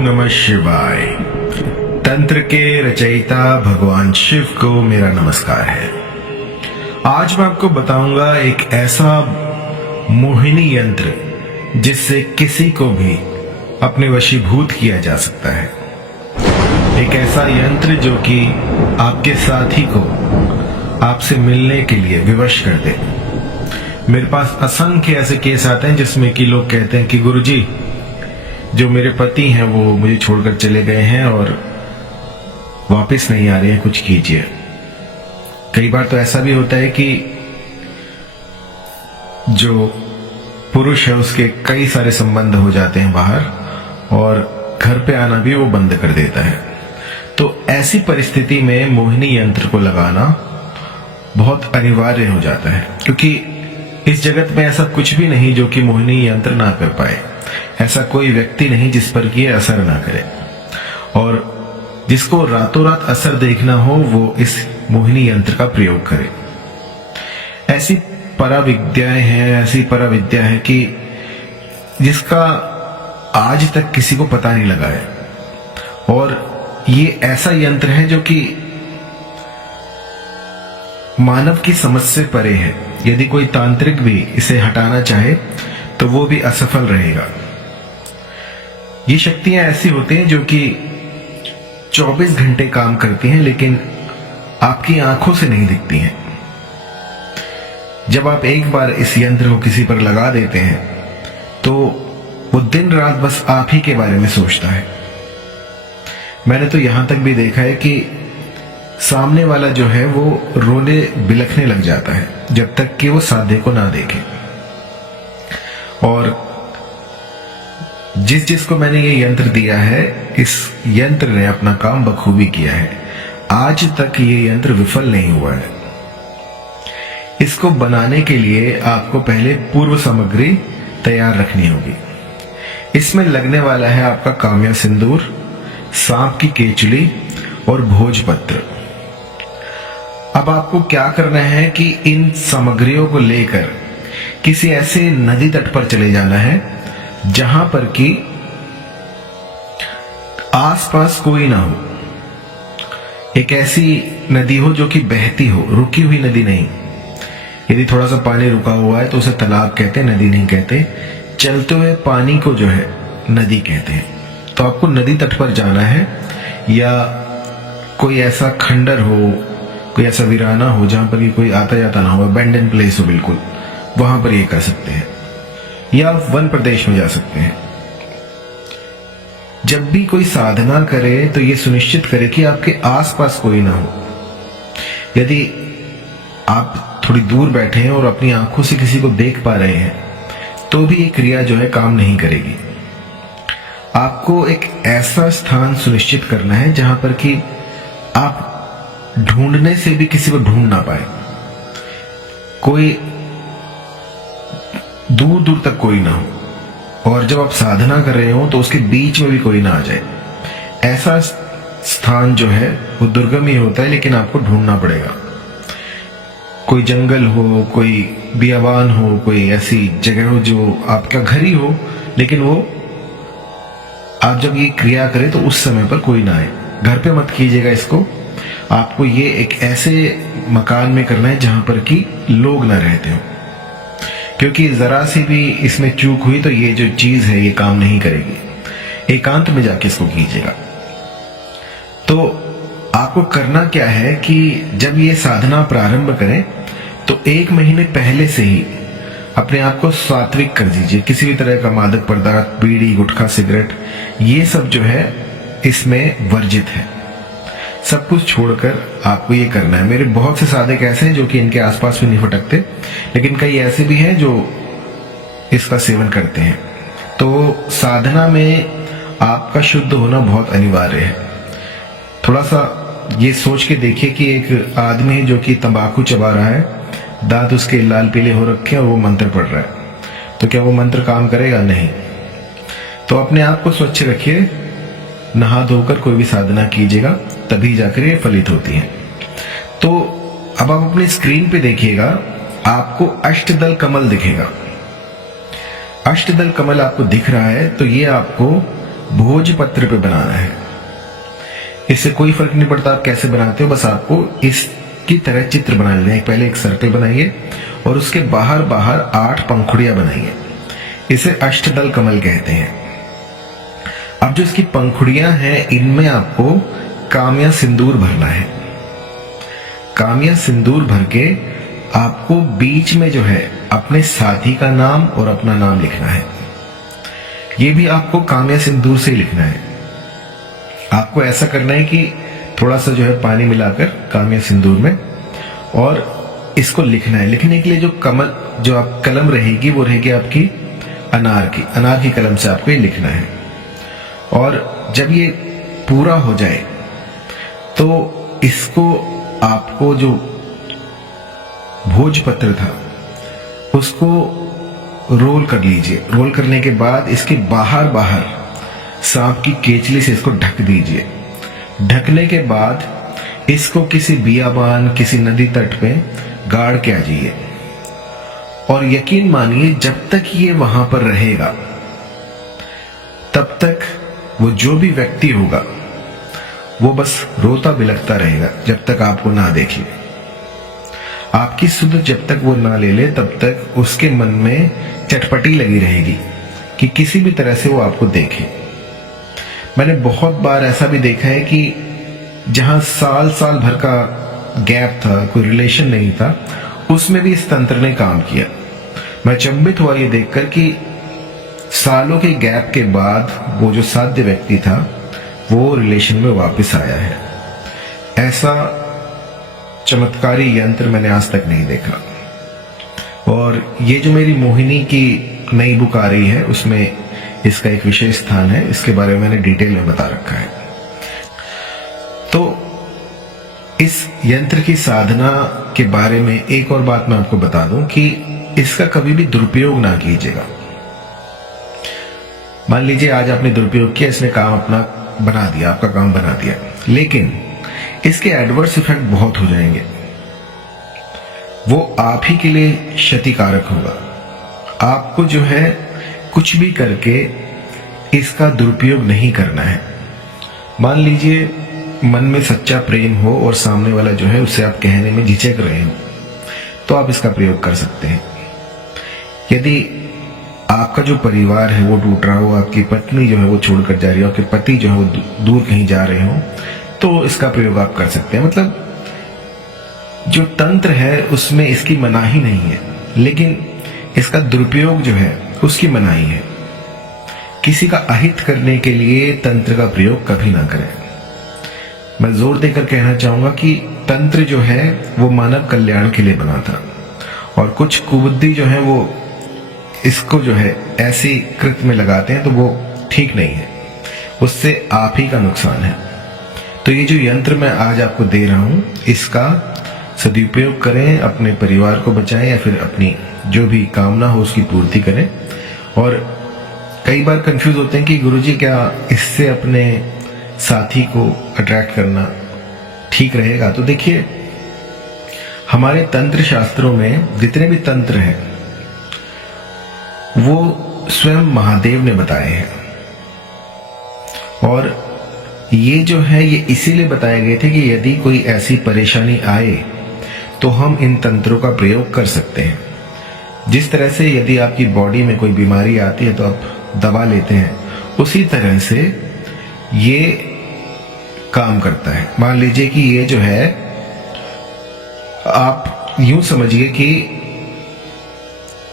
नमः शिवाय। तंत्र के रचयिता भगवान शिव को मेरा नमस्कार है। आज मैं आपको बताऊंगा एक ऐसा मोहिनी यंत्र जिससे किसी को भी अपने वशीभूत किया जा सकता है। एक ऐसा यंत्र जो कि आपके साथी को आपसे मिलने के लिए विवश कर दे। मेरे पास असंख्य ऐसे केस आते हैं जिसमें कि लोग कहते हैं कि गुरुजी, जो मेरे पति हैं वो मुझे छोड़कर चले गए हैं और वापस नहीं आ रहे हैं, कुछ कीजिए। कई बार तो ऐसा भी होता है कि जो पुरुष है उसके कई सारे संबंध हो जाते हैं बाहर और घर पे आना भी वो बंद कर देता है। तो ऐसी परिस्थिति में मोहिनी यंत्र को लगाना बहुत अनिवार्य हो जाता है, क्योंकि इस जगत में ऐसा कुछ भी नहीं जो कि मोहिनी यंत्र ना कर पाए। ऐसा कोई व्यक्ति नहीं जिस पर कि असर ना करे, और जिसको रातों रात असर देखना हो वो इस मोहिनी यंत्र का प्रयोग करे। ऐसी पराविद्याएं हैं, ऐसी पराविद्या है कि जिसका आज तक किसी को पता नहीं लगा है, और ये ऐसा यंत्र है जो कि मानव की समझ से परे है। यदि कोई तांत्रिक भी इसे हटाना चाहे तो वो भी असफल रहेगा। ये शक्तियां ऐसी होती हैं जो कि 24 घंटे काम करती हैं, लेकिन आपकी आंखों से नहीं दिखती हैं। जब आप एक बार इस यंत्र को किसी पर लगा देते हैं तो वो दिन रात बस आप ही के बारे में सोचता है। मैंने तो यहां तक भी देखा है कि सामने वाला जो है वो रोने बिलखने लग जाता है जब तक कि वो साधे को ना देखे। और जिसको मैंने ये यंत्र दिया है, इस यंत्र ने अपना काम बखूबी किया है। आज तक ये यंत्र विफल नहीं हुआ है। इसको बनाने के लिए आपको पहले पूर्व सामग्री तैयार रखनी होगी। इसमें लगने वाला है आपका काम्या सिंदूर, सांप की केचुली और भोजपत्र। अब आपको क्या करना है कि इन सामग्रियों को लेकर किसी ऐसे नदी तट पर चले जाना है जहां पर कि आसपास कोई ना हो। एक ऐसी नदी हो जो कि बहती हो, रुकी हुई नदी नहीं। यदि थोड़ा सा पानी रुका हुआ है तो उसे तालाब कहते हैं, नदी नहीं कहते। चलते हुए पानी को जो है नदी कहते हैं। तो आपको नदी तट पर जाना है, या कोई ऐसा खंडर हो, कोई ऐसा वीराना हो जहां पर कोई आता जाता ना हो, अबैंडन प्लेस हो बिल्कुल, वहां पर ये कर सकते हैं। या वन प्रदेश में जा सकते हैं। जब भी कोई साधना करे तो ये सुनिश्चित करे कि आपके आसपास कोई ना हो। यदि आप थोड़ी दूर बैठे हैं और अपनी आंखों से किसी को देख पा रहे हैं तो भी ये क्रिया जो है काम नहीं करेगी। आपको एक ऐसा स्थान सुनिश्चित करना है जहां पर कि आप ढूंढने से भी किसी को ढूंढ ना पाए। कोई दूर दूर तक कोई ना हो, और जब आप साधना कर रहे हो तो उसके बीच में भी कोई ना आ जाए। ऐसा स्थान जो है वो दुर्गम ही होता है, लेकिन आपको ढूंढना पड़ेगा। कोई जंगल हो, कोई बियाबान हो, कोई ऐसी जगह हो जो आपका घर ही हो, लेकिन वो आप जब ये क्रिया करें तो उस समय पर कोई ना आए। घर पे मत कीजिएगा इसको। आपको ये एक ऐसे मकान में करना है जहां पर कि लोग ना रहते हो, क्योंकि जरा सी भी इसमें चूक हुई तो ये जो चीज है ये काम नहीं करेगी। एकांत में जाके इसको कीजिएगा। तो आपको करना क्या है कि जब ये साधना प्रारंभ करें तो 1 महीने पहले से ही अपने आप को सात्विक कर दीजिए। किसी भी तरह का मादक पदार्थ, बीड़ी, गुटखा, सिगरेट, ये सब जो है इसमें वर्जित है। सब कुछ छोड़कर आपको ये करना है। मेरे बहुत से साधक ऐसे हैं जो कि इनके आसपास भी नहीं फटकते, लेकिन कई ऐसे भी हैं जो इसका सेवन करते हैं। तो साधना में आपका शुद्ध होना बहुत अनिवार्य है। थोड़ा सा ये सोच के देखिए कि एक आदमी है जो कि तंबाकू चबा रहा है, दांत उसके लाल पीले हो रखे हैं और वो मंत्र पढ़ रहा है, तो क्या वो मंत्र काम करेगा? नहीं। तो अपने आप को स्वच्छ रखिए, नहा धोकर कोई भी साधना कीजिएगा, तभी जाकर ये फलित होती है। तो अब आप अपनी स्क्रीन पे देखिएगा, आपको अष्टदल कमल दिखेगा। अष्टदल कमल आपको दिख रहा है तो ये आपको भोजपत्र पे बनाना है। इससे कोई फर्क नहीं पड़ता आप कैसे बनाते हो, बस आपको इसकी तरह चित्र बना लेना है। पहले एक सर्कल बनाइए और उसके बाहर बाहर 8 पंखुड़ियां बनाइए। इसे अष्टदल कमल कहते हैं। अब जो इसकी पंखुड़ियां हैं, इनमें आपको काम्या सिंदूर भरना है। काम्या सिंदूर भर के आपको बीच में जो है अपने साथी का नाम और अपना नाम लिखना है। ये भी आपको काम्या सिंदूर से ही लिखना है। आपको ऐसा करना है कि थोड़ा सा जो है पानी मिलाकर काम्या सिंदूर में, और इसको लिखना है। लिखने के लिए जो आप कलम रहेगी वो रहेगी आपकी अनार की कलम से आपको ये लिखना है। और जब ये पूरा हो जाए तो इसको आपको जो भोजपत्र था उसको रोल कर लीजिए। रोल करने के बाद इसके बाहर बाहर सांप की केचली से इसको ढक दीजिए। ढकने के बाद इसको किसी बियाबान, किसी नदी तट पे गाड़ के आ जाइए। और यकीन मानिए जब तक ये वहां पर रहेगा तब तक वो जो भी व्यक्ति होगा वो बस रोता बिलखता रहेगा जब तक आपको ना देख ले। आपकी सुध जब तक वो ना ले ले तब तक उसके मन में चटपटी लगी रहेगी कि किसी भी तरह से वो आपको देखे। मैंने बहुत बार ऐसा भी देखा है कि जहां साल साल भर का गैप था, कोई रिलेशन नहीं था, उसमें भी इस तंत्र ने काम किया। मैं चंबित हुआ ये देखकर कि सालों के गैप के बाद वो जो साध्य व्यक्ति था वो रिलेशन में वापस आया है। ऐसा चमत्कारी यंत्र मैंने आज तक नहीं देखा। और ये जो मेरी मोहिनी की नई बुक आ रही है उसमें इसका एक विशेष स्थान है। इसके बारे में मैंने डिटेल में बता रखा है। तो इस यंत्र की साधना के बारे में एक और बात मैं आपको बता दूं कि इसका कभी भी दुरुपयोग ना कीजिएगा। मान लीजिए आज आपने दुरुपयोग किया, इसने काम अपना बना दिया, आपका काम बना दिया, लेकिन इसके एडवर्स इफेक्ट बहुत हो जाएंगे। वो आप ही के लिए क्षतिकारक होगा। आपको जो है कुछ भी करके इसका दुरुपयोग नहीं करना है। मान लीजिए मन में सच्चा प्रेम हो और सामने वाला जो है उससे आप कहने में झिझक रहे हो, तो आप इसका प्रयोग कर सकते हैं। यदि आपका जो परिवार है वो टूट रहा हो, आपकी पत्नी जो है वो छोड़कर जा रही हो, आपके पति जो है वो दूर कहीं जा रहे हो, तो इसका प्रयोग आप कर सकते हैं। मतलब जो तंत्र है उसमें इसकी मनाही नहीं है, लेकिन इसका दुरुपयोग जो है उसकी मनाही है। किसी का अहित करने के लिए तंत्र का प्रयोग कभी ना करें। मैं जोर देकर कहना चाहूंगा कि तंत्र जो है वो मानव कल्याण के लिए बना था, और कुछ कुबुद्धि जो है वो इसको जो है ऐसी कृत में लगाते हैं तो वो ठीक नहीं है, उससे आप ही का नुकसान है। तो ये जो यंत्र मैं आज आपको दे रहा हूं इसका सदुपयोग करें, अपने परिवार को बचाएं या फिर अपनी जो भी कामना हो उसकी पूर्ति करें। और कई बार कंफ्यूज होते हैं कि गुरुजी क्या इससे अपने साथी को अट्रैक्ट करना ठीक रहेगा? तो देखिए, हमारे तंत्र शास्त्रों में जितने भी तंत्र हैं वो स्वयं महादेव ने बताए हैं, और ये जो है ये इसीलिए बताए गए थे कि यदि कोई ऐसी परेशानी आए तो हम इन तंत्रों का प्रयोग कर सकते हैं। जिस तरह से यदि आपकी बॉडी में कोई बीमारी आती है तो आप दवा लेते हैं, उसी तरह से ये काम करता है। मान लीजिए कि ये जो है आप यूं समझिए कि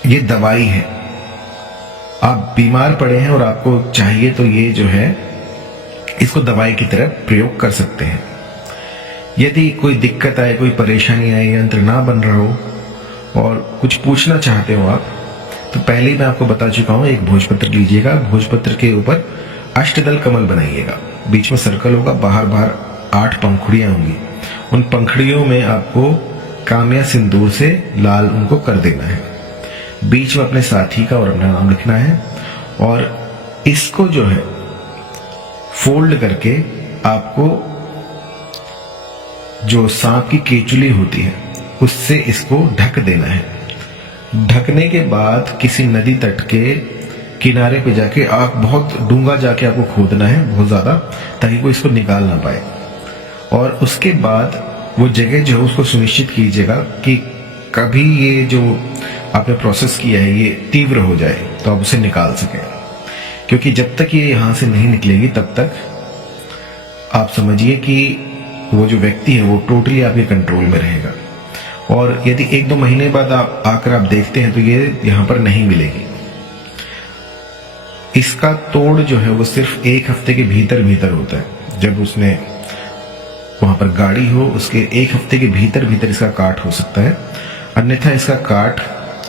ये दवाई है। आप बीमार पड़े हैं और आपको चाहिए तो ये जो है इसको दवाई की तरह प्रयोग कर सकते हैं। यदि कोई दिक्कत आए, कोई परेशानी आए, यंत्र ना बन रहा हो और कुछ पूछना चाहते हो आप, तो पहले ही मैं आपको बता चुका हूं, एक भोजपत्र लीजिएगा, भोजपत्र के ऊपर अष्टदल कमल बनाइएगा, बीच में सर्कल होगा, बाहर बाहर 8 पंखुड़ियां होंगी। उन पंखुड़ियों में आपको काम्या सिंदूर से लाल उनको कर देना है। बीच में अपने साथी का और अपना नाम लिखना है, और इसको जो है फोल्ड करके आपको जो सांप की केचुली होती है उससे इसको ढक देना है। ढकने के बाद किसी नदी तट के किनारे पे जाके आप बहुत डूंगा जाके आपको खोदना है, बहुत ज्यादा, ताकि कोई इसको निकाल ना पाए। और उसके बाद वो जगह जो है उसको सुनिश्चित कीजिएगा कि कभी ये जो आपने प्रोसेस किया है ये तीव्र हो जाए तो आप उसे निकाल सकें, क्योंकि जब तक ये यहाँ से नहीं निकलेगी तब तक आप समझिए कि वो जो व्यक्ति है वो टोटली आपके कंट्रोल में रहेगा। और यदि 1-2 महीने बाद आप आकर आप देखते हैं तो ये यहाँ पर नहीं मिलेगी। इसका तोड़ जो है वो सिर्फ 1 हफ्ते के भीतर भीतर होता है। जब उसने वहां पर गाड़ी हो उसके 1 हफ्ते के भीतर भीतर इसका काट हो सकता है, अन्यथा इसका काट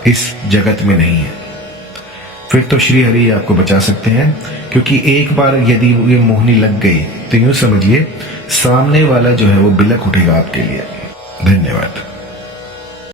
इस जगत में नहीं है। फिर तो श्री हरि आपको बचा सकते हैं, क्योंकि एक बार यदि ये मोहनी लग गई तो यूं समझिए सामने वाला जो है वो बिलक उठेगा आपके लिए। धन्यवाद।